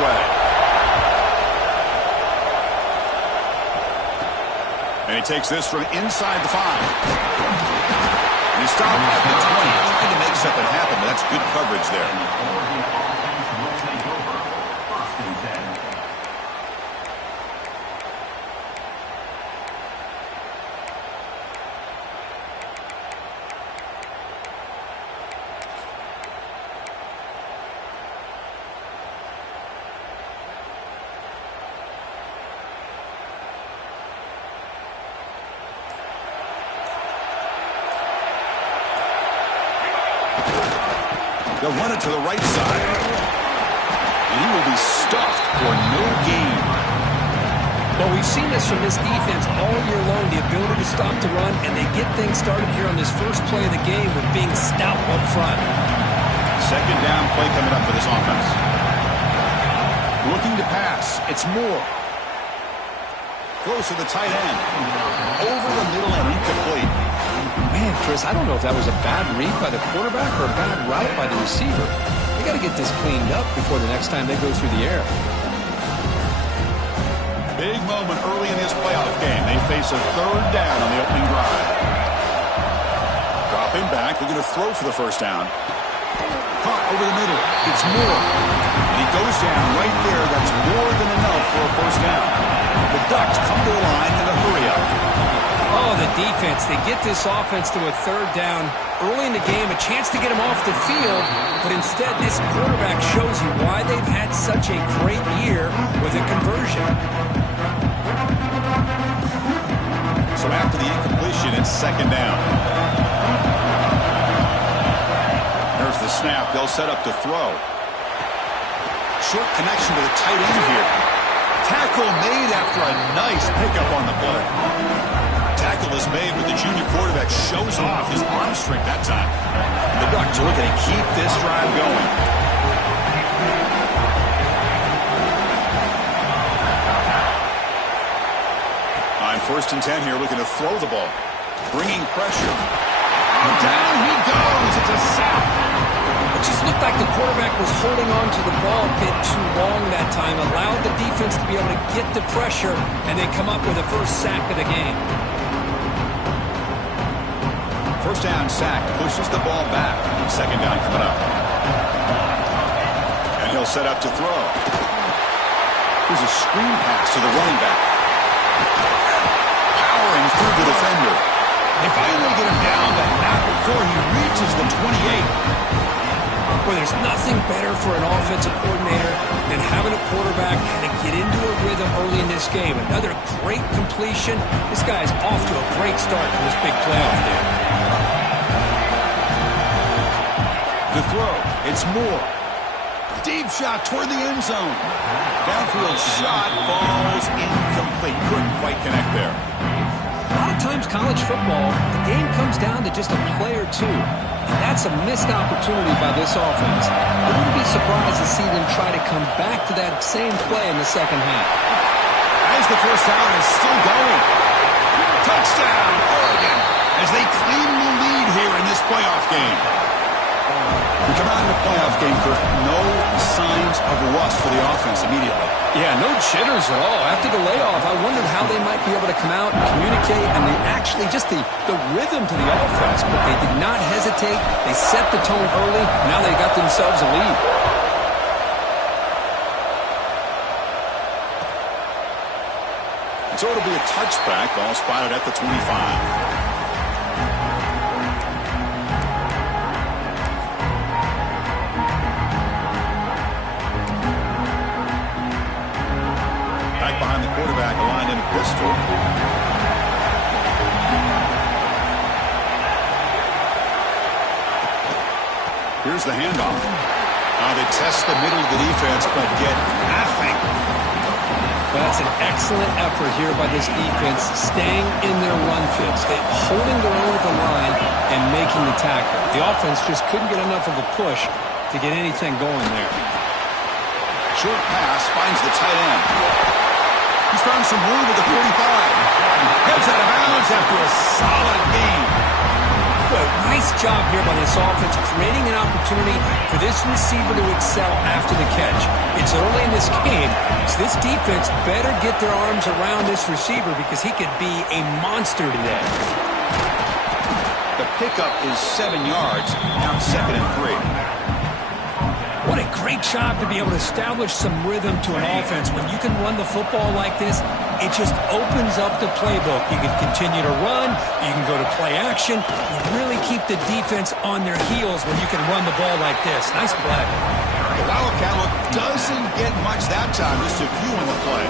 away. And he takes this from inside the 5. And he stopped at the 20, trying to make something happen. That's good coverage there. They'll run it to the right side. And he will be stuffed for no gain. Well, we've seen this from this defense all year long, the ability to stop the run, and they get things started here on this first play of the game with being stout up front. Second down play coming up for this offense. Looking to pass. It's Moore. Close to the tight end. Over the middle and incomplete. Man, Chris, I don't know if that was a bad read by the quarterback or a bad route by the receiver. They got to get this cleaned up before the next time they go through the air. Big moment early in this playoff game. They face a third down on the opening drive. Dropping back, looking to throw for the first down. Caught over the middle. It's Moore. And he goes down right there. That's more than enough for a first down. The Ducks come to the line in a hurry up. Oh, the defense. They get this offense to a third down early in the game, a chance to get him off the field, but instead this quarterback shows you why they've had such a great year with a conversion. So after the incompletion, it's second down. There's the snap. They'll set up to throw. Short connection to the tight end here. Tackle made after a nice pickup on the play. Tackle is made, but the junior quarterback shows off his arm strength that time. The Ducks are looking to keep this drive going. On 1st and 10 here, looking to throw the ball. Bringing pressure. And down he goes. It's a sack. It just looked like the quarterback was holding on to the ball a bit too long that time, allowed the defense to be able to get the pressure, and then come up with the first sack of the game. First down sack, pushes the ball back. Second down coming up. And he'll set up to throw. Here's a screen pass to the running back. Powering through the defender. They finally get him down, but not before he reaches the 28. Well, there's nothing better for an offensive coordinator than having a quarterback kind of get into a rhythm early in this game. Another great completion. This guy's off to a great start in this big playoff game. The throw, it's Moore. Deep shot toward the end zone. Downfield shot falls incomplete. Couldn't quite connect there. A lot of times college football, the game comes down to just a play or two. And that's a missed opportunity by this offense. I wouldn't be surprised to see them try to come back to that same play in the second half. As the first down is still going. Touchdown, Oregon, as they claim the lead here in this playoff game. We come out in the playoff game for no signs of rust for the offense immediately. Yeah, no jitters at all. After the layoff, I wondered how they might be able to come out and communicate, and they actually just the rhythm to the offense, but they did not hesitate. They set the tone early. Now they got themselves a lead. So it'll be a touchback, ball spotted at the 25. Behind the quarterback, aligned in a pistol. Here's the handoff. They test the middle of the defense, but get nothing. Well, that's an excellent effort here by this defense, staying in their run fits. They're holding their own with the line and making the tackle. The offense just couldn't get enough of a push to get anything going there. Short pass finds the tight end. He's found some room at the 45. Heads out of bounds after a solid gain. Boy, nice job here by this offense, creating an opportunity for this receiver to excel after the catch. It's early in this game, so this defense better get their arms around this receiver because he could be a monster today. The pickup is 7 yards. Now 2nd and 3. What a great job to be able to establish some rhythm to an offense. When you can run the football like this, it just opens up the playbook. You can continue to run. You can go to play action. You really keep the defense on their heels when you can run the ball like this. Nice play. The Wildcat look doesn't get much that time. Just a few in the play.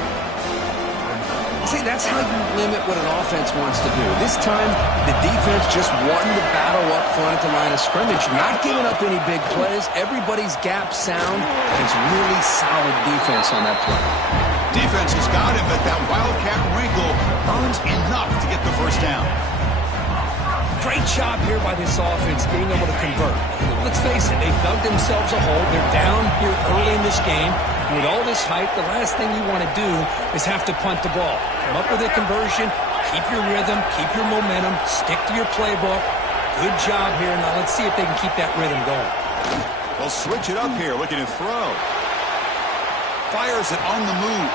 See, that's how you limit what an offense wants to do. This time, the defense just won the battle up front at the line of scrimmage, not giving up any big plays. Everybody's gap sound. It's really solid defense on that play. Defense has got him, but that Wildcat wrinkle earns enough to get the first down. Great job here by this offense being able to convert. Let's face it, they've dug themselves a hole. They're down here early in this game. And with all this hype, the last thing you want to do is have to punt the ball. Come up with a conversion, keep your rhythm, keep your momentum, stick to your playbook. Good job here. Now let's see if they can keep that rhythm going. They'll switch it up here, looking to throw. Fires it on the move.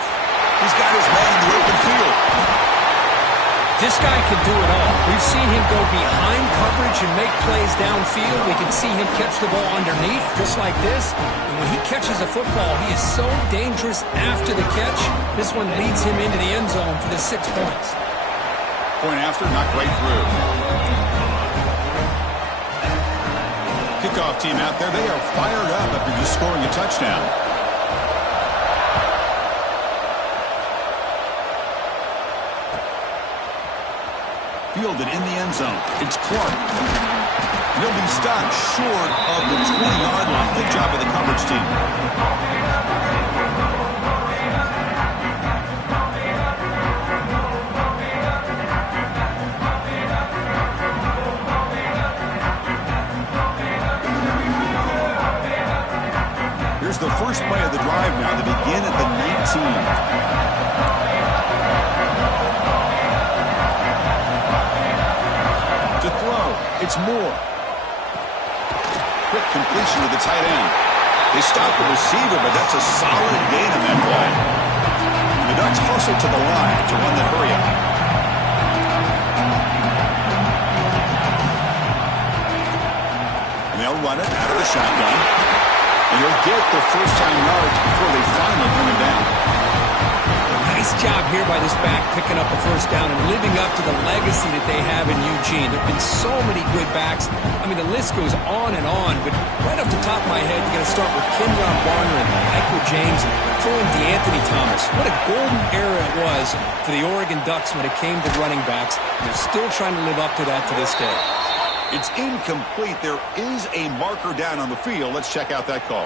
He's got his man in the open field. This guy can do it all. We've seen him go behind coverage and make plays downfield. We can see him catch the ball underneath, just like this. And when he catches a football, he is so dangerous after the catch. This one leads him into the end zone for the 6 points. Point after, not quite through. Kickoff team out there, they are fired up after just scoring a touchdown. Fielded in the end zone. It's Clark. He'll be stopped short of the 20-yard line. Good job of the coverage team. Here's the first play of the drive now. They begin at the 19. It's Moore. Quick completion to the tight end. They stop the receiver, but that's a solid gain on that play. The Ducks hustle to the line to run the hurry up. And they'll run it out of the shotgun. And they'll get the first-time yards before they finally bring him down. Nice job here by this back picking up a first down and living up to the legacy that they have in Eugene. There have been so many good backs. I mean, the list goes on and on, but right off the top of my head, you got to start with Kenyon Barner and Michael James and throw in DeAnthony Thomas. What a golden era it was for the Oregon Ducks when it came to running backs. And they're still trying to live up to that to this day. It's incomplete. There is a marker down on the field. Let's check out that call.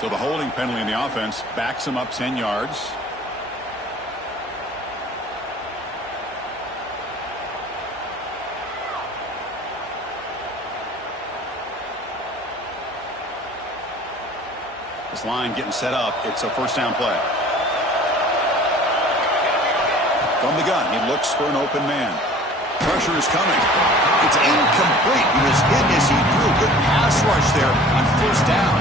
So the holding penalty in the offense backs him up 10 yards. This line getting set up. It's a first down play. From the gun, he looks for an open man. Pressure is coming. It's incomplete. He was hit as he threw. Good pass rush there on first down.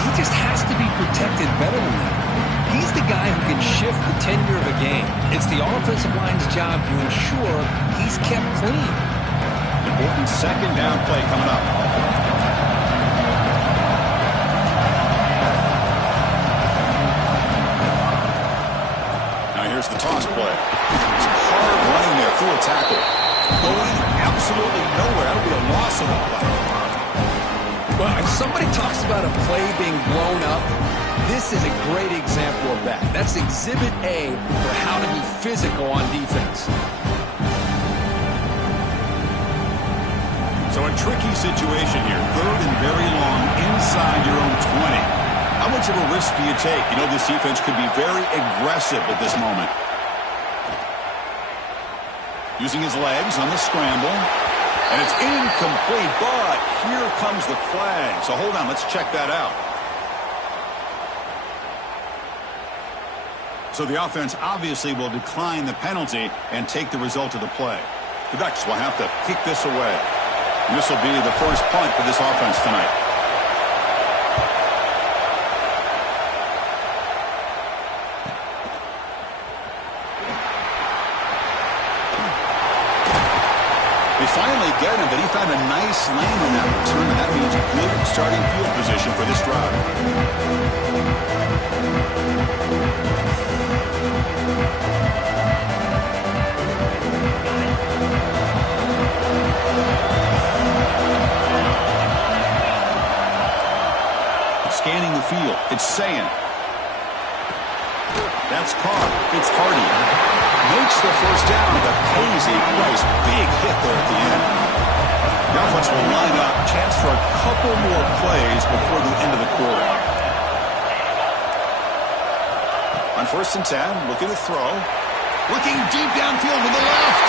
He just has to be protected better than that. He's the guy who can shift the tenure of a game. It's the offensive line's job to ensure he's kept clean. Important second down play coming up. Here's the toss play. Some hard running there through a tackle. Going absolutely nowhere. That'll be a loss of a play. Well, if somebody talks about a play being blown up, this is a great example of that. That's exhibit A for how to be physical on defense. So a tricky situation here. 3rd and very long inside your own 20. How much of a risk do you take? You know, this defense could be very aggressive at this moment. Using his legs on the scramble. And it's incomplete, but here comes the flag. So hold on, let's check that out. So the offense obviously will decline the penalty and take the result of the play. The Ducks will have to kick this away. This will be the first punt for this offense tonight. They finally get him, but he found a nice lane on that return, and that means good starting field position for this drive. Scanning the field, it's Sayan. That's caught. It's Hardy. Makes the first down, but pays a nice big hit there at the end. The offense will line up. Chance for a couple more plays before the end of the quarter. On 1st and 10, looking to throw. Looking deep downfield to the left.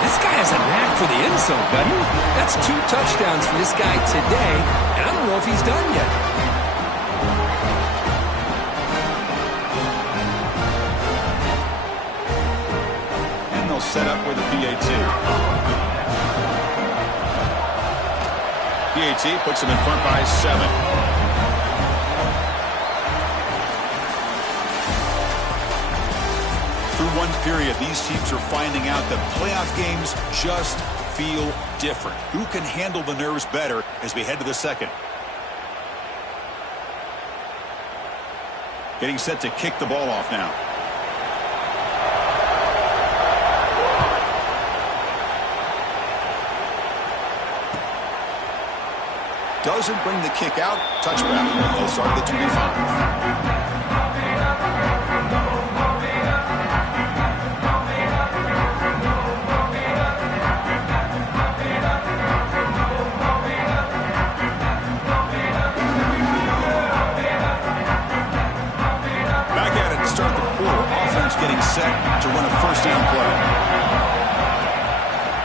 This guy has a knack for the end zone, buddy. That's 2 touchdowns for this guy today, and I don't know if he's done yet. And they'll set up with a PAT. PAT puts them in front by 7. Through one period, these teams are finding out that playoff games just feel different. Who can handle the nerves better as we head to the second? Getting set to kick the ball off now. Doesn't bring the kick out. Touchback. They'll start at the 25. Getting set to run a first down play.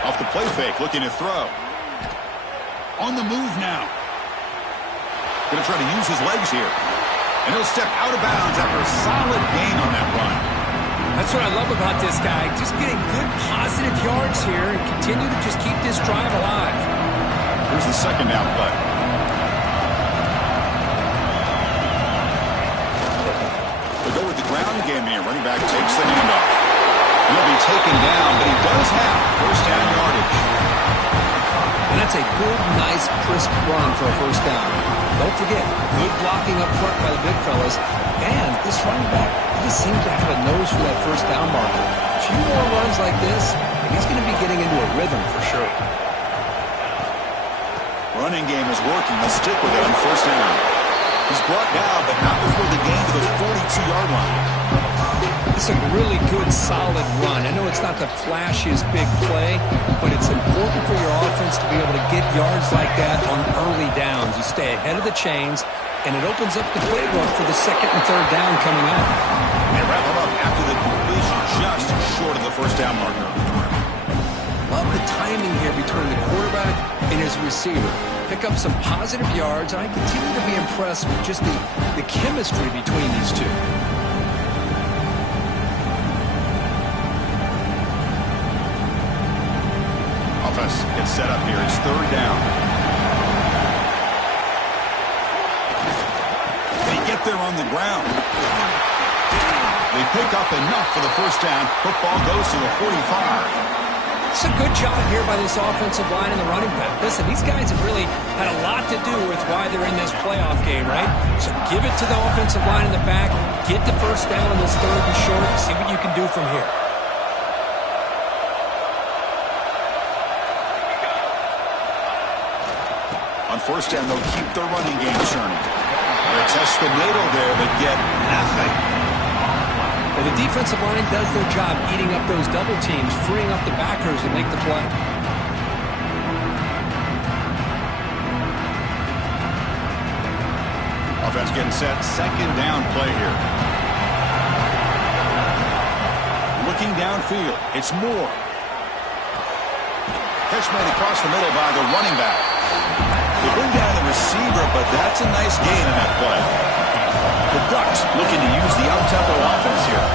Off the play fake, looking to throw. On the move now. Going to try to use his legs here. And he'll step out of bounds after a solid gain on that run. That's what I love about this guy. Just getting good positive yards here and continue to just keep this drive alive. Here's the second down play. Go with the ground game here. Running back takes the handoff. He'll be taken down, but he does have first down yardage. And that's a good, nice, crisp run for a first down. Don't forget, good blocking up front by the big fellas. And this running back, he just seems to have a nose for that first down marker. A few more runs like this, and he's going to be getting into a rhythm for sure. Running game is working. Let's stick with it on first down. He's brought down, but not before the gain to the 42-yard line. It's a really good, solid run. I know it's not the flashiest big play, but it's important for your offense to be able to get yards like that on early downs. You stay ahead of the chains, and it opens up the playbook for the second and third down coming up. And wrap him up after the completion just short of the first down marker. Love the timing here between the quarterback and his receiver. Pick up some positive yards, and I continue to be impressed with just the chemistry between these two. Offense gets set up here. It's third down. They get there on the ground. They pick up enough for the first down. Football goes to the 45. It's a good job here by this offensive line and the running back. Listen, these guys have really had a lot to do with why they're in this playoff game, right? So give it to the offensive line in the back. Get the first down on this third and short. See what you can do from here. On first down, they'll keep their running game churning. They'll test the middle there, but get nothing. Well, the defensive line does their job eating up those double teams, freeing up the backers to make the play. Offense getting set. Second down play here. Looking downfield. It's Moore. Catch made across the middle by the running back. They bring down the receiver, but that's a nice gain in that play. The Ducks looking to use the up-tempo offense here.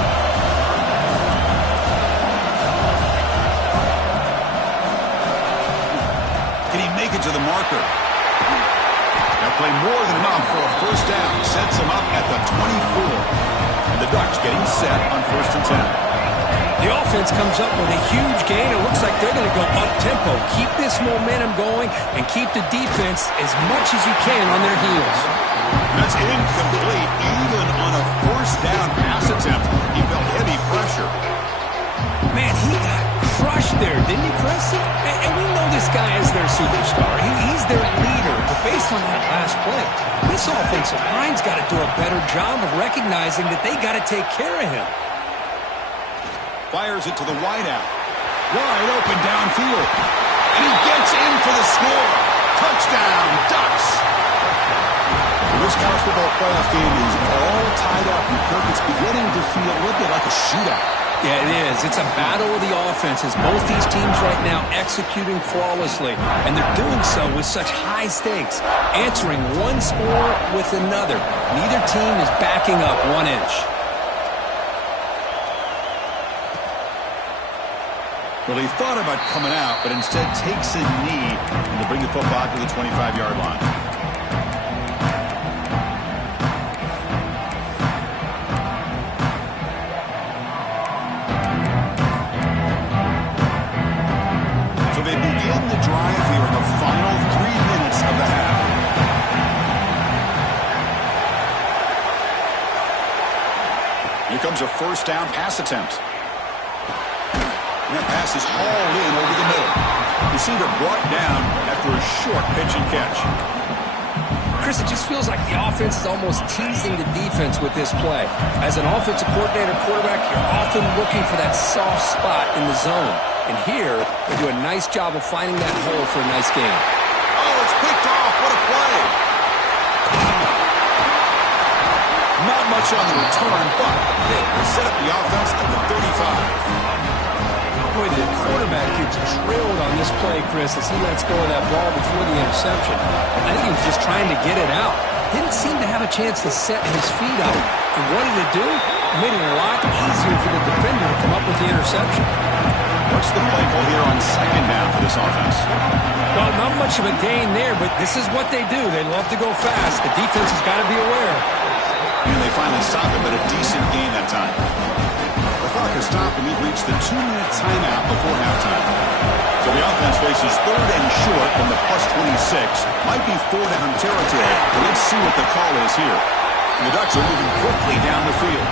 take it to the marker. They'll play more than enough for a first down. Sets them up at the 24. And the Ducks getting set on 1st and 10. The offense comes up with a huge gain. It looks like they're going to go up-tempo. Keep this momentum going and keep the defense as much as you can on their heels. That's incomplete. Even on a first down pass attempt, he felt heavy pressure. Man, he got crushed there, didn't he, Chris? And we know this guy is their superstar. He's their leader. But based on that last play, this offensive line's got to do a better job of recognizing that they got to take care of him. Fires it to the wideout. Wide open downfield. And he gets in for the score. Touchdown, Ducks. This college football playoff game is all tied up. And Kirk, it's beginning to feel a little bit like a shootout. Yeah, it is. It's a battle of the offenses. Both these teams right now executing flawlessly. And they're doing so with such high stakes. Answering one score with another. Neither team is backing up 1 inch. Well, he thought about coming out, but instead takes a knee to bring the football to the 25-yard line. So they begin the drive here in the final 3 minutes of the half. Here comes a first down pass attempt. And that pass is hauled in over the middle. Receiver brought down after a short pitch and catch. Chris, it just feels like the offense is almost teasing the defense with this play. As an offensive coordinator quarterback, you're often looking for that soft spot in the zone. And here, they do a nice job of finding that hole for a nice gain. Oh, it's picked off. What a play. Not much on the return, but they set up the offense at the 35. Boy, the quarterback gets drilled on this play, Chris, as he lets go of that ball before the interception. I think he was just trying to get it out. Didn't seem to have a chance to set his feet up. And what did it do? It made it a lot easier for the defender to come up with the interception. What's the play call here on 2nd down for this offense? Well, not much of a gain there, but this is what they do. They love to go fast. The defense has got to be aware. And they finally stop him at a decent gain that time. The clock has stopped, and we've reached the 2-minute timeout before halftime. So the offense faces 3rd and short from the +26. Might be 4-down territory, but let's see what the call is here. And the Ducks are moving quickly down the field.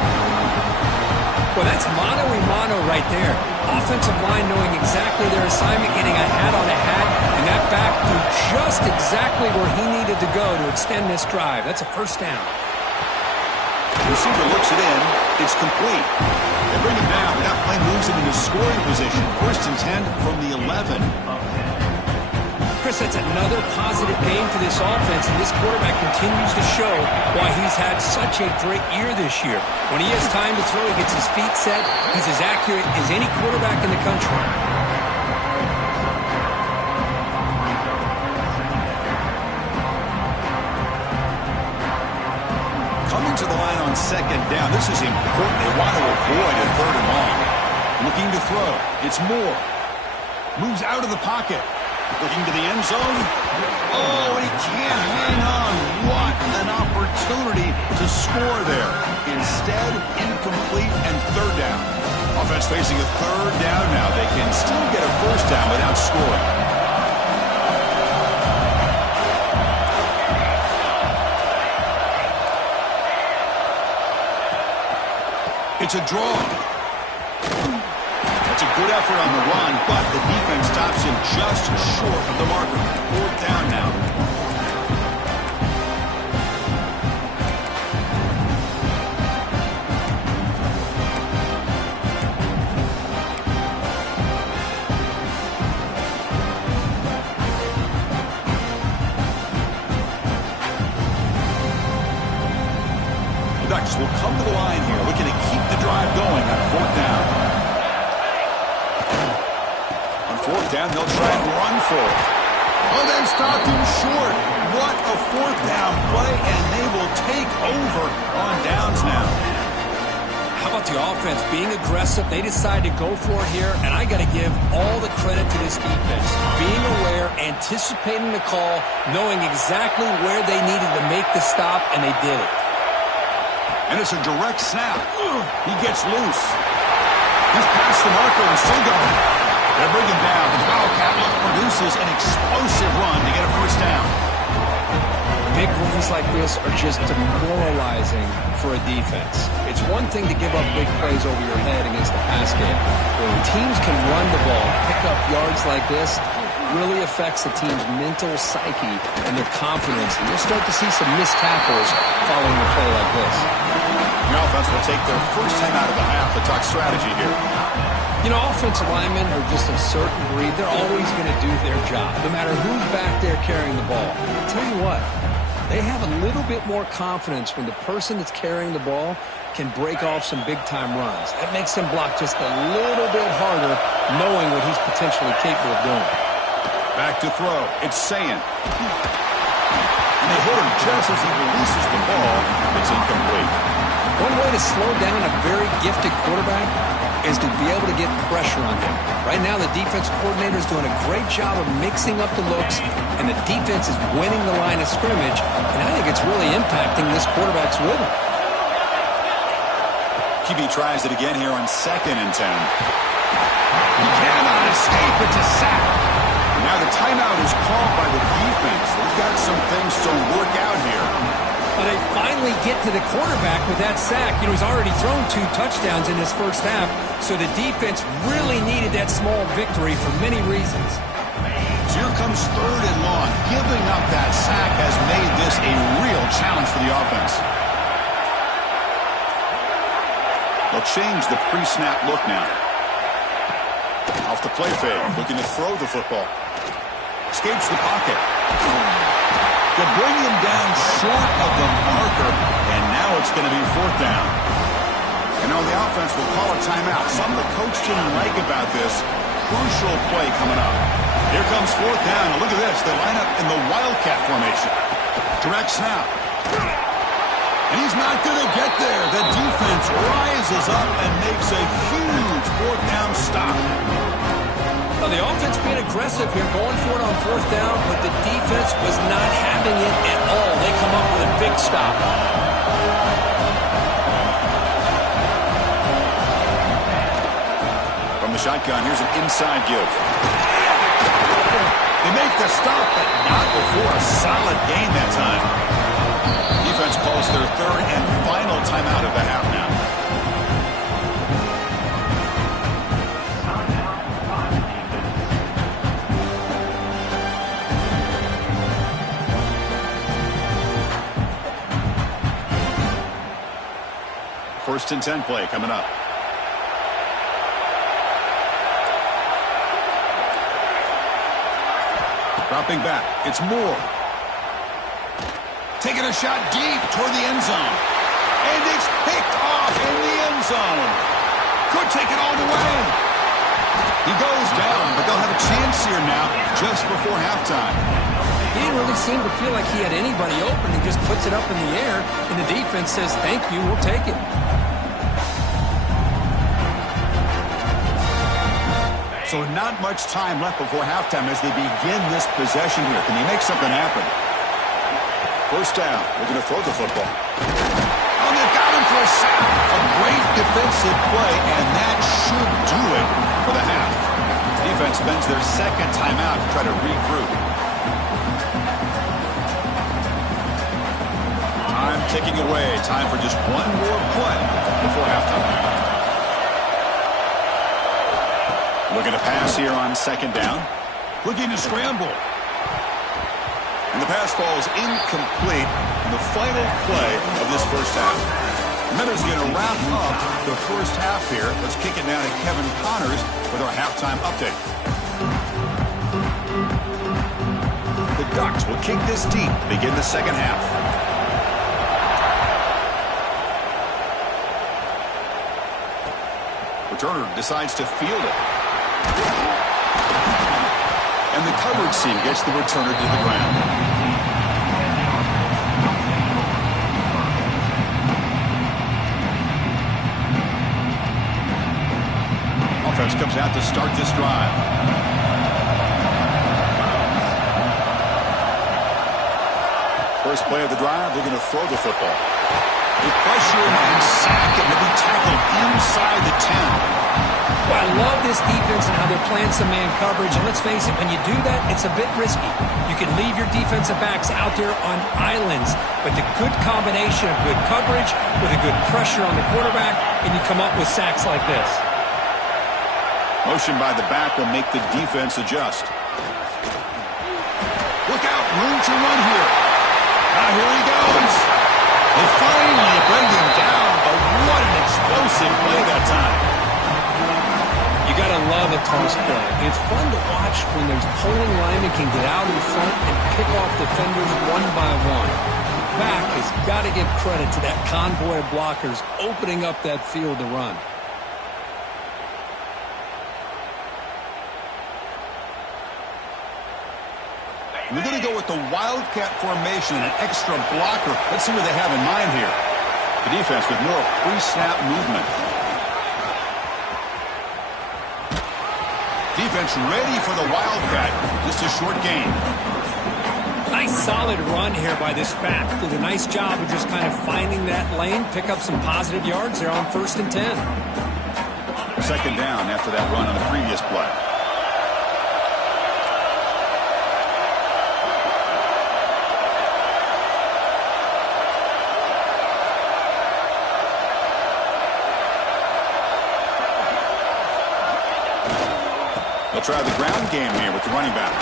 Well, that's mano-a-mano right there. Offensive line knowing exactly their assignment, getting a hat on a hat, and that back to just exactly where he needed to go to extend this drive. That's a first down. The receiver looks it in. It's complete. They bring him down. That play moves him into scoring position. 1st and 10 from the 11. Chris, that's another positive game for this offense, and this quarterback continues to show why he's had such a great year this year. When he has time to throw, he gets his feet set. He's as accurate as any quarterback in the country. Coming to the line on 2nd down. This is important. They want to avoid a 3rd and long. Looking to throw. It's Moore. Moves out of the pocket. Looking to the end zone. Oh, and he can't hang on. What an opportunity to score there. Instead, incomplete and 3rd down. Offense facing a 3rd down now. They can still get a first down without scoring. It's a draw. That's a good effort on the run, but the defense stops him just short of the marker. 4th down now. The Ducks will come to the line here, looking to keep the drive going on 4th down. On 4th down, they'll try and run for it. Oh, they stopped him short. What a 4th down play, and they will take over on downs now. How about the offense being aggressive? They decided to go for it here, and I got to give all the credit to this defense. Being aware, anticipating the call, knowing exactly where they needed to make the stop, and they did it. And it's a direct snap. He gets loose. He's past the marker and still going. They're bringing down. The Wildcat produces an explosive run to get a first down. Big runs like this are just demoralizing for a defense. It's one thing to give up big plays over your head against the pass game. But when teams can run the ball, pick up yards like this, it really affects the team's mental psyche and their confidence. And you'll start to see some missed tackles following a play like this. The offense will take their first time out of the half to talk strategy here. You know, offensive linemen are just a certain breed. They're always going to do their job, no matter who's back there carrying the ball. I'll tell you what, they have a little bit more confidence when the person that's carrying the ball can break off some big-time runs. That makes them block just a little bit harder, knowing what he's potentially capable of doing. Back to throw. It's Sayin. And they hit him just as he releases the ball. It's incomplete. One way to slow down a very gifted quarterback is to be able to get pressure on him. Right now, the defense coordinator is doing a great job of mixing up the looks, and the defense is winning the line of scrimmage, and I think it's really impacting this quarterback's rhythm. QB tries it again here on 2nd and 10. He cannot escape. It's a sack. And now the timeout is called by the defense. They've got some things to work out here. But they finally get to the quarterback with that sack. You know, he's already thrown 2 touchdowns in his first half, so the defense really needed that small victory for many reasons. So here comes 3rd and long. Giving up that sack has made this a real challenge for the offense. They'll change the pre-snap look now. Off the play fake, looking to throw the football. Escapes the pocket. They'll bring him down short of the marker, and now it's going to be 4th down. And on the offense, we'll call a timeout. Something the coach didn't like about this. Crucial play coming up. Here comes 4th down. And look at this. They line up in the Wildcat formation. Direct snap. And he's not going to get there. The defense rises up and makes a huge 4th down stop. Well, the offense being aggressive here, going for it on 4th down, but the defense was not having it at all. They come up with a big stop. From the shotgun, here's an inside give. They make the stop, but not before a solid gain that time. Defense calls their 3rd and final timeout of the half now. First and 10 play coming up. Dropping back. It's Moore. Taking a shot deep toward the end zone. And it's picked off in the end zone. Could take it all the way. He goes down, but they'll have a chance here now just before halftime. He didn't really seem to feel like he had anybody open. He just puts it up in the air, and the defense says, thank you, we'll take it. So not much time left before halftime as they begin this possession here. Can they make something happen? First down. They're going to throw the football. Oh, they've got him for a sack. A great defensive play, and that should do it for the half. Defense spends their 2nd timeout to try to regroup. Time ticking away. Time for just one more play before halftime. Looking to pass here on 2nd down. Looking to scramble. And the pass falls incomplete in the final play of this first half. Miners going to wrap up the first half here. Let's kick it down to Kevin Connors with our halftime update. The Ducks will kick this deep to begin the second half. Returner decides to field it. And the coverage team gets the returner to the ground. offense comes out to start this drive. First play of the drive, they're going to throw the football. They pressure him and sack him to be tackled inside the 10. Well, I love this defense and how they're playing some man coverage. And let's face it, when you do that, it's a bit risky. You can leave your defensive backs out there on islands, but the good combination of good coverage with a good pressure on the quarterback, and you come up with sacks like this. Motion by the back will make the defense adjust. Look out, room to run here. Now here he goes. They finally bring him down, but what an explosive play that time. You got to love a toss play. It's fun to watch when those pulling linemen can get out in front and pick off defenders one by one. Back has got to give credit to that convoy of blockers opening up that field to run. We're going to go with the Wildcat formation and an extra blocker. Let's see what they have in mind here. The defense with more pre-snap movement. Defense ready for the Wildcat. Just a short gain. Nice solid run here by this back. Did a nice job of just kind of finding that lane, pick up some positive yards there on 1st and 10. Second down after that run on the previous play. They'll try the ground game here with the running back.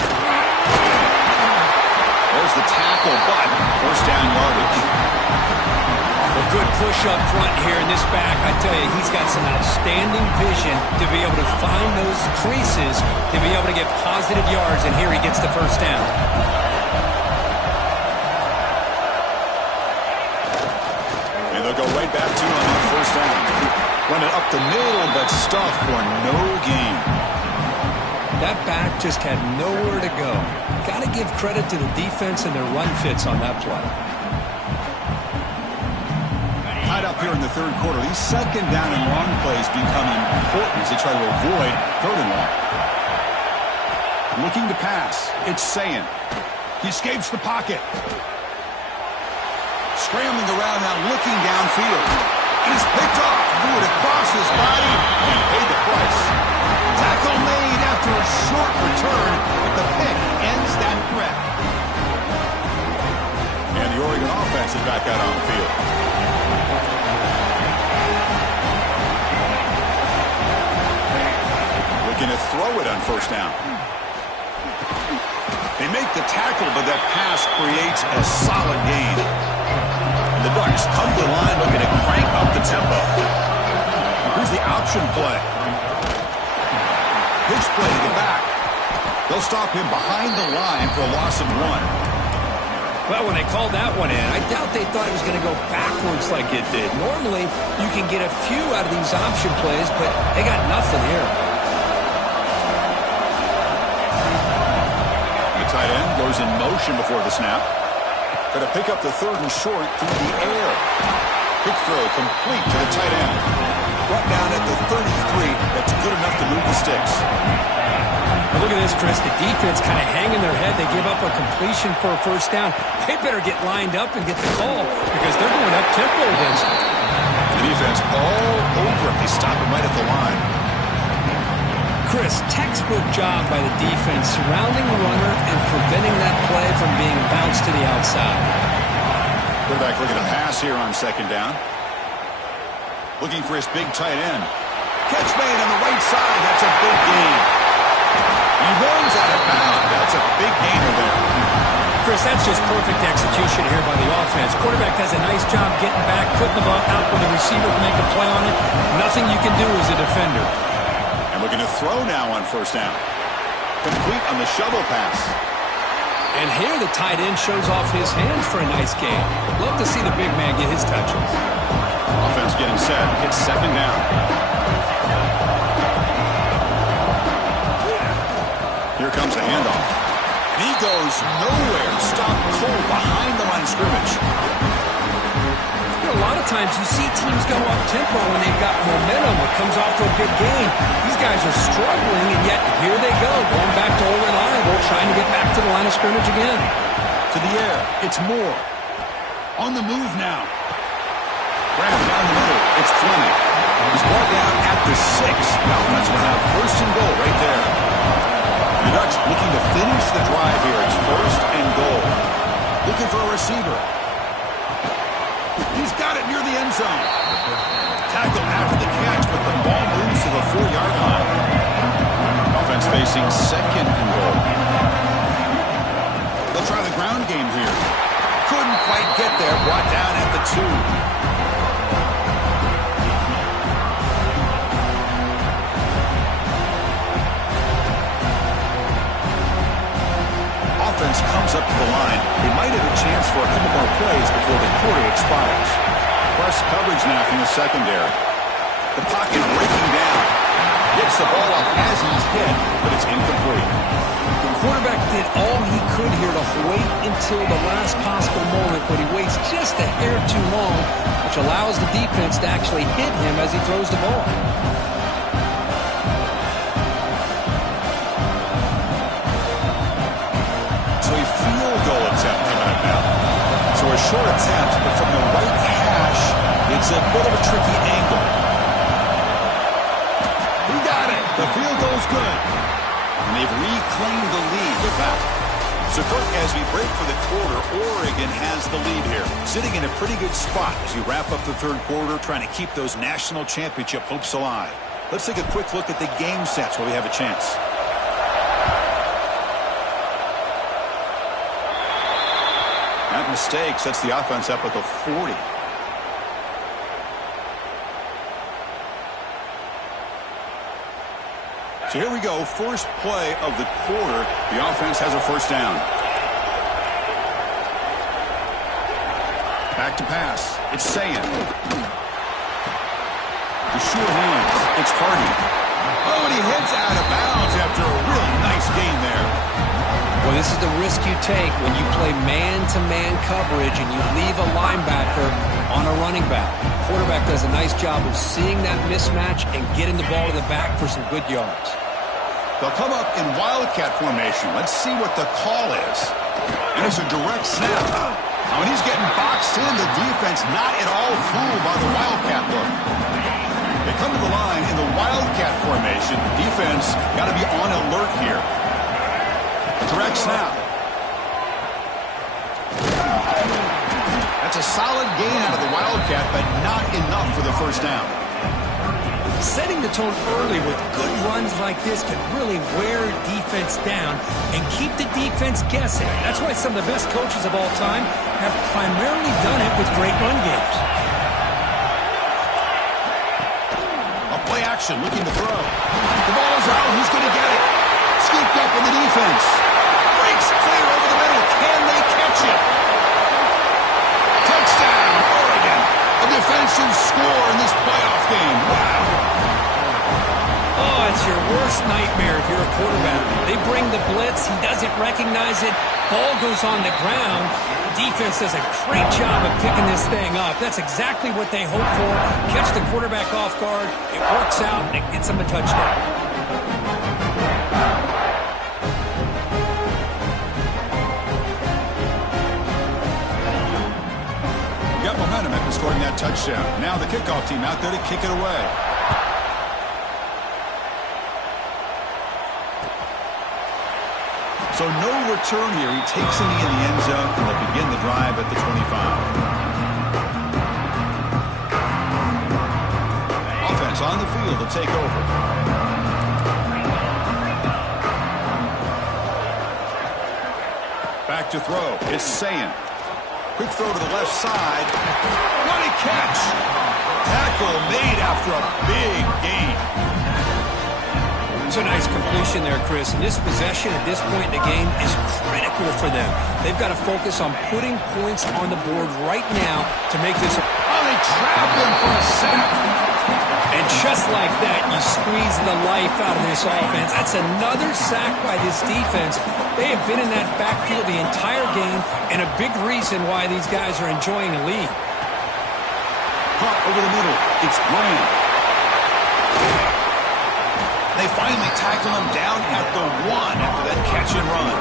There's the tackle, but first down yardage. A good push up front here in this back. I tell you, he's got some outstanding vision to be able to find those creases, to be able to get positive yards, and here he gets the first down. And they'll go right back to him on first down. Run it up the middle, but stuff for no gain. That back just had nowhere to go. Got to give credit to the defense and their run fits on that play. Tied up here in the third quarter. These second down and long plays become important as they try to avoid third and long. Looking to pass. It's Sayin. He escapes the pocket. Scrambling around now, looking downfield. And he's picked off. Threw it across his body and paid the price. Tackle made after a short return, but the pick ends that threat. And the Oregon offense is back out on the field. Looking to throw it on first down. They make the tackle, but that pass creates a solid gain. And the Ducks come to the line looking to crank up the tempo. Here's the option play. Pitch play to the back. They'll stop him behind the line for a loss of 1. Well, when they called that one in, I doubt they thought it was going to go backwards like it did. Normally, you can get a few out of these option plays, but they got nothing here. The tight end goes in motion before the snap. Going to pick up the third and short through the air. Quick throw complete to the tight end. Brought down at the 33. That's good enough to move the sticks. Now look at this, Chris. The defense kind of hanging their head. They give up a completion for a first down. They better get lined up and get the call because they're going up tempo against it. The defense all over him. They stop him right at the line. Chris, textbook job by the defense surrounding the runner and preventing that play from being bounced to the outside. Quarterback looking to pass here on second down. Looking for his big tight end. Catch made on the right side. That's a big gain. He runs out of bounds. That's a big gainer there. Chris, that's just perfect execution here by the offense. Quarterback does a nice job getting back, putting the ball out where the receiver can make a play on it. Nothing you can do as a defender. And looking to throw now on first down. Complete on the shovel pass. And here the tight end shows off his hands for a nice game. Love to see the big man get his touches. Offense getting set. It's second down. Here comes a handoff. And he goes nowhere. Stopped cold behind the line of scrimmage. You know, a lot of times you see teams go up-tempo when they've got momentum. It comes off to a big game. These guys are struggling, and yet here they go, going back to old reliable, trying to get back to the line of scrimmage again. To the air, it's Moore. On the move now. Grab down the middle, it's Fleming. He's brought down at the 6. Now that's going to have first and goal right there. The Ducks looking to finish the drive here. It's first and goal. Looking for a receiver. He's got it near the end zone. Tackle after the catch, but the ball moves to the 4-yard line. Offense facing second and goal. They'll try the ground game here. Couldn't quite get there. Brought down at the 2. Offense comes up to the line. They might have a chance for a couple more plays before the quarter expires. Press coverage now from the secondary. The pocket breaking down. Gets the ball up as he's hit, but it's incomplete. The quarterback did all he could here to wait until the last possible moment, but he waits just a hair too long, which allows the defense to actually hit him as he throws the ball. So a short attempt, but from the right hash, it's a bit of a tricky angle. He got it. The field goal's good. And they've reclaimed the lead with that. So, Kirk, as we break for the quarter, Oregon has the lead here, sitting in a pretty good spot as we wrap up the third quarter, trying to keep those national championship hopes alive. Let's take a quick look at the game sets where we have a chance. That mistake sets the offense up at the 40. So here we go, first play of the quarter. The offense has a first down. Back to pass. It's Sayin. The sure hands. It's Hardy. Oh, and he heads out of bounds after a really nice gain there. Well, this is the risk you take when you play man-to-man coverage and you leave a linebacker on a running back. Quarterback does a nice job of seeing that mismatch and getting the ball to the back for some good yards. They'll come up in Wildcat formation. Let's see what the call is. And it's a direct snap. Now, when he's getting boxed in, the defense not at all fooled by the Wildcat look. They come to the line in the Wildcat formation. Defense got to be on alert here. Direct snap. That's a solid gain out of the Wildcat, but not enough for the first down. Setting the tone early with good runs like this can really wear defense down and keep the defense guessing. That's why some of the best coaches of all time have primarily done it with great run games. A play action, looking to throw. The ball is out. Who's going to get it? Scooped up in the defense. Breaks clear over the middle. Can they catch it? Touchdown, Oregon. A defensive score in this playoff game. Wow. Oh, it's your worst nightmare if you're a quarterback. They bring the blitz. He doesn't recognize it. Ball goes on the ground. Defense does a great job of picking this thing up. That's exactly what they hope for. Catch the quarterback off guard. It works out, and it gets them a touchdown. Got momentum after scoring that touchdown. Now the kickoff team out there to kick it away. So no return here. He takes him in the end zone, and they'll begin the drive at the 25. Offense on the field to take over. Back to throw. It's Sayin. Quick throw to the left side. What a catch! Tackle made after a big gain. It's a nice completion there, Chris. And this possession at this point in the game is critical for them. They've got to focus on putting points on the board right now to make this. Oh, they trap him for a sack. And just like that, you squeeze the life out of this offense. That's another sack by this defense. They have been in that backfield the entire game, and a big reason why these guys are enjoying a lead. Caught over the middle. It's Graham. They finally tackle him down at the 1 after that catch and run.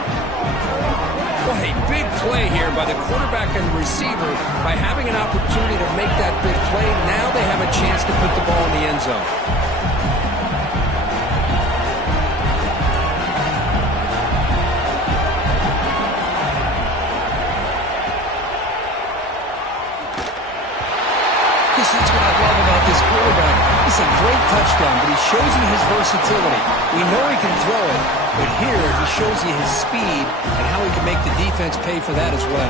Well, a big play here by the quarterback and receiver by having an opportunity to make that big play. Now they have a chance to put the ball in the end zone. That's what I love about this quarterback. It's a great touchdown, but he shows you his versatility. We know he can throw it, but here he shows you his speed and how he can make the defense pay for that as well.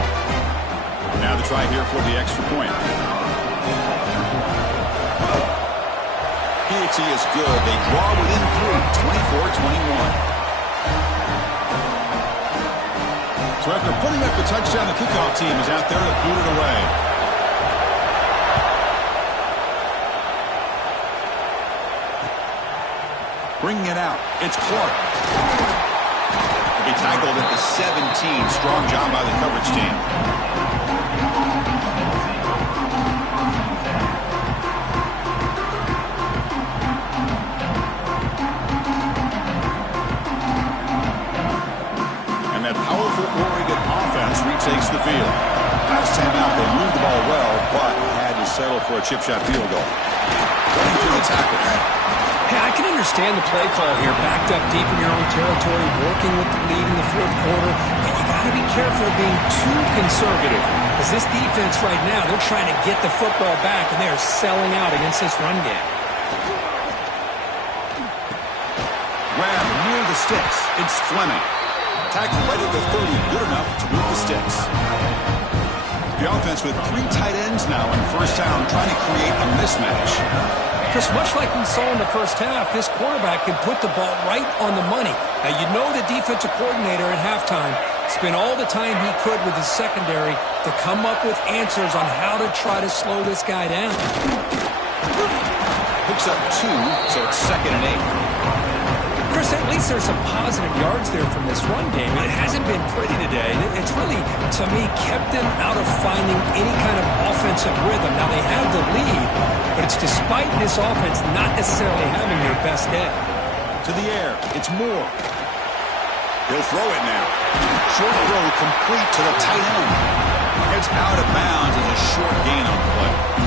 Now the try here for the extra point. PAT is good. They draw within 3, 24-21. So after putting up the touchdown, the kickoff team is out there to boot it away. Bringing it out, it's Clark. He'll be tackled at the 17. Strong job by the coverage team. And that powerful Oregon offense retakes the field. Last time out, they moved the ball well, but had to settle for a chip shot field goal. Running through the tackle. Hey, I can understand the play call here, backed up deep in your own territory, working with the lead in the fourth quarter, but you got to be careful of being too conservative, because this defense right now, they're trying to get the football back, and they are selling out against this run game. Grab near the sticks. It's Fleming. Tackle right at the 30, good enough to move the sticks. The offense with 3 tight ends now in first down, trying to create a mismatch. Just much like we saw in the first half, this quarterback can put the ball right on the money. Now, you know the defensive coordinator at halftime spent all the time he could with his secondary to come up with answers on how to try to slow this guy down. Picks up 2, so it's 2nd and 8. Chris, at least there's some positive yards there from this run game. It hasn't been pretty today. It's really, to me, kept them out of finding any kind of offensive rhythm. Now, they have the lead, but it's despite this offense not necessarily having their best day. To the air, it's Moore. He'll throw it now. Short throw complete to the tight end. It's out of bounds as a short gain on the play.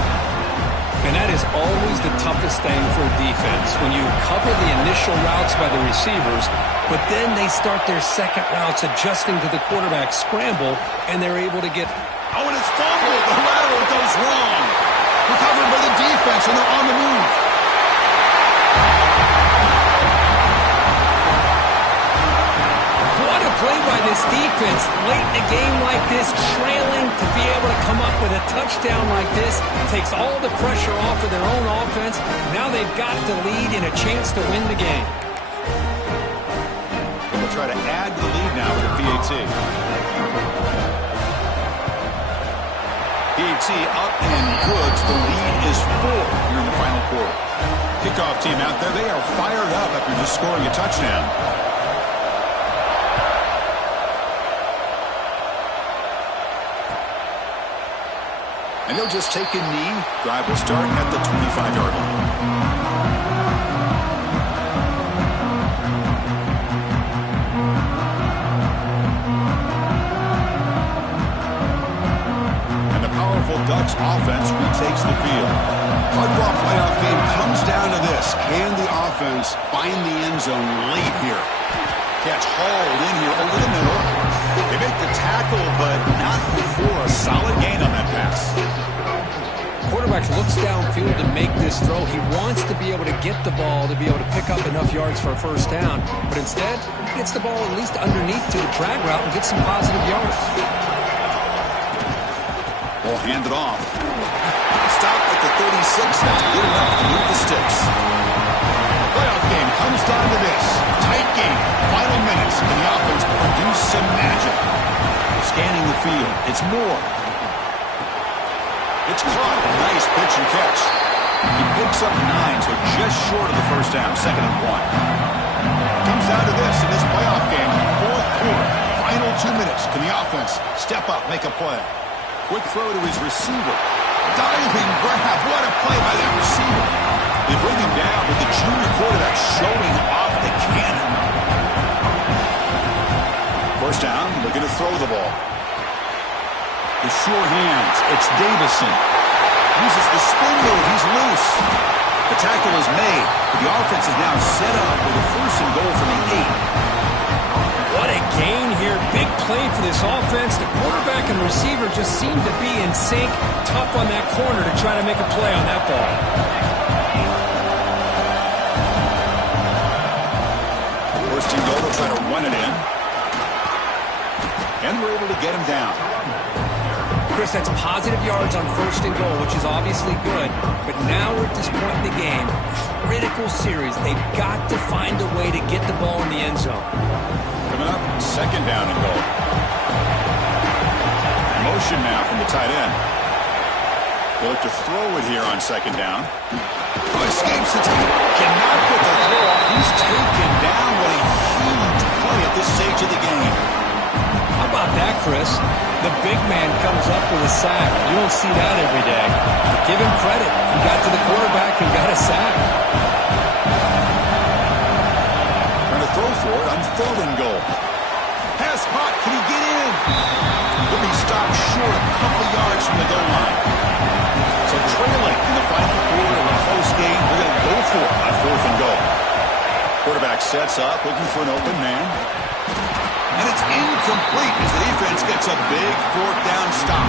And that is always the toughest thing for a defense, when you cover the initial routes by the receivers, but then they start their second routes adjusting to the quarterback scramble, and they're able to get... Oh, and it's fumbled. The lateral goes wrong. Recovered by the defense, and they're on the move. What a play by this defense. Late in a game like this, trailing, to be able to come up with a touchdown like this takes all the pressure off of their own offense. Now they've got the lead and a chance to win the game. And they'll try to add to the lead now with the PAT. PAT up and good. The lead is 4 here in the final quarter. Kickoff team out there, they are fired up after just scoring a touchdown. And they'll just take a knee. Drive will start at the 25-yard line. And the powerful Ducks offense retakes the field. Hard-fought playoff game comes down to this. Can the offense find the end zone late here? Catch hauled in here over the middle. They make the tackle, but not before a solid gain on that pass. Quarterback looks downfield to make this throw. He wants to be able to get the ball to be able to pick up enough yards for a first down, but instead, he gets the ball at least underneath to the drag route and gets some positive yards. Ball handed off. Stop at the 36. That's good enough to move the sticks. Playoff game comes down to this. Tight game. Final minutes. And the offense produce some magic. Scanning the field. It's Moore. It's caught. Nice pitch and catch. He picks up 9, so just short of the first down. 2nd and 1. Comes down to this in this playoff game. Fourth quarter. Final 2 minutes. Can the offense step up, make a play? Quick throw to his receiver. Diving grab. What a play by that receiver. They bring him down with the junior quarterback showing off the cannon. First down, looking to throw the ball. The sure hands. It's Davison. Uses the spin move. He's loose. The tackle is made. But the offense is now set up with a first and goal from the 8. What a gain here. Big play for this offense. The quarterback and receiver just seem to be in sync. Tough on that corner to try to make a play on that ball. First and goal. They'll try to run it in. And we're able to get him down. Chris, that's positive yards on first and goal, which is obviously good. But now we're at this point in the game. Critical series. They've got to find a way to get the ball in the end zone. Coming up, second down and goal. Motion now from the tight end. They'll look to throw it here on second down. Oh, escapes the tackle. Cannot get the throw off. He's taken down. What a huge play at this stage of the game. How about that, Chris? The big man comes up with a sack. You don't see that every day. But give him credit. He got to the quarterback and got a sack. Trying to throw for it on third and goal. Pass hot. Can he get in? He'll be stopped short a couple yards from the goal line. So trailing in the final quarter of a close game, we're going to go for it on fourth and goal. Quarterback sets up, looking for an open man. And it's incomplete as the defense gets a big fourth down stop.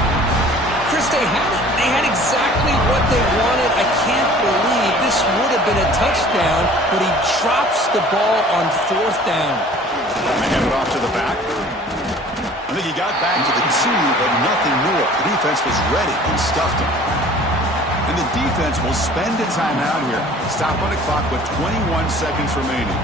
Chris, they had exactly what they wanted. I can't believe this would have been a touchdown, but he drops the ball on fourth down. And they hand it off to the back. I think he got back to the 2, but nothing more. The defense was ready and stuffed him. And the defense will spend a timeout here. Stop on the clock with 21 seconds remaining.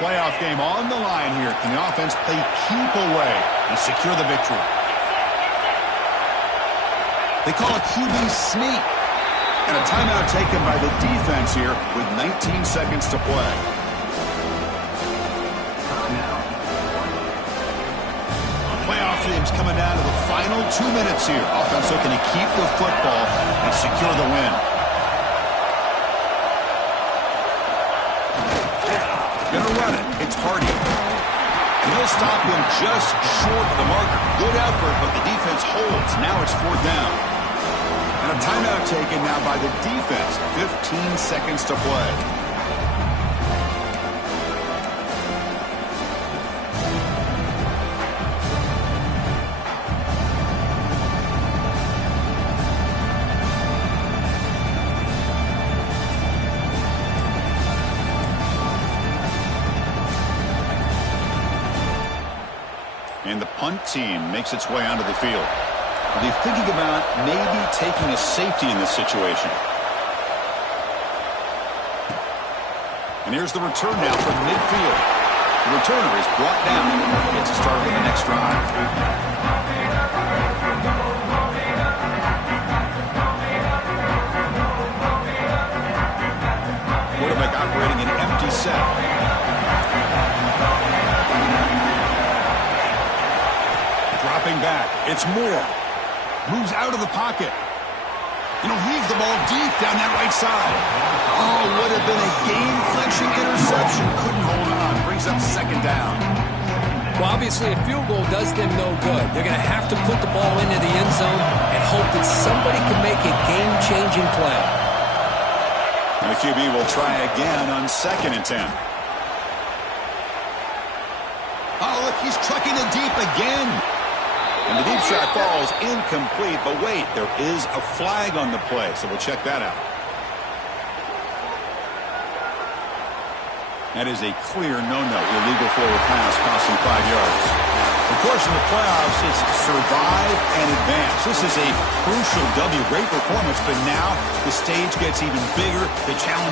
Playoff game on the line here. Can the offense play keep away and secure the victory? They call a QB sneak. And a timeout taken by the defense here with 19 seconds to play. Playoff game's coming down to the final 2 minutes here. Offense looking to keep the football and secure the win. Gonna run it. It's Hardy. And he'll stop him just short of the marker. Good effort, but the defense holds. Now it's fourth down. And a timeout taken now by the defense. 15 seconds to play. And the punt team makes its way onto the field. Are they thinking about maybe taking a safety in this situation? And here's the return now from midfield. The returner is brought down. Gets a start with the next drive. Quarterback operating an empty set. Dropping back. It's Moore. Moves out of the pocket. And he'll heave the ball deep down that right side. Oh, would have been a game-clinching interception. Couldn't hold on. Brings up second down. Well, obviously, a field goal does them no good. They're going to have to put the ball into the end zone and hope that somebody can make a game-changing play. And the QB will try again on 2nd and 10. Oh, look, he's trucking it deep again. And the deep shot falls incomplete. But wait, there is a flag on the play, so we'll check that out. That is a clear no-no. Illegal forward pass costing 5 yards. Of course, in the playoffs, it's survive and advance. This is a crucial W. Great performance, but now the stage gets even bigger. The challenge